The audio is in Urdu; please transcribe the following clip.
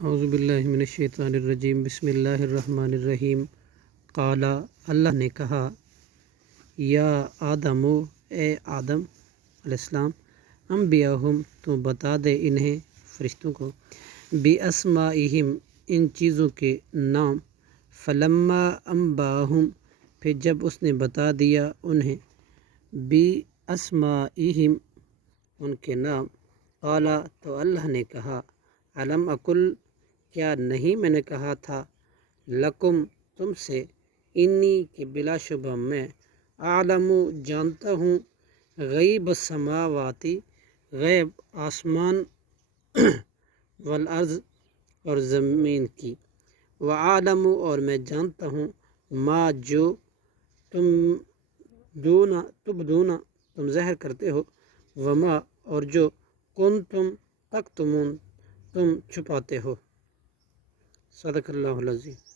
اعوذ باللہ من الشیطان الرجیم، بسم اللہ الرحمن الرحیم۔ قال، اللہ نے کہا، یا آدم، اے آدم علیہ السلام، انبیاہم، تو بتا دے انہیں، فرشتوں کو، بِاسمائہم، ان چیزوں کے نام، فلما انباہم، پھر جب اس نے بتا دیا انہیں، بِاسمائہم، ان کے نام، قال، تو اللہ نے کہا، الم اقل، کیا نہیں میں نے کہا تھا، لکم، تم سے، انی، کہ بلا شبہ میں، اعلم، جانتا ہوں، غیب السماواتی، غیب آسمان والارض، اور زمین کی، وعالم، اور میں جانتا ہوں، ما، جو، تبدون، تم ظاہر کرتے ہو، وما، اور جو، کنتم، تکتمون، تم چھپاتے ہو۔ صدق اللہ العظیم۔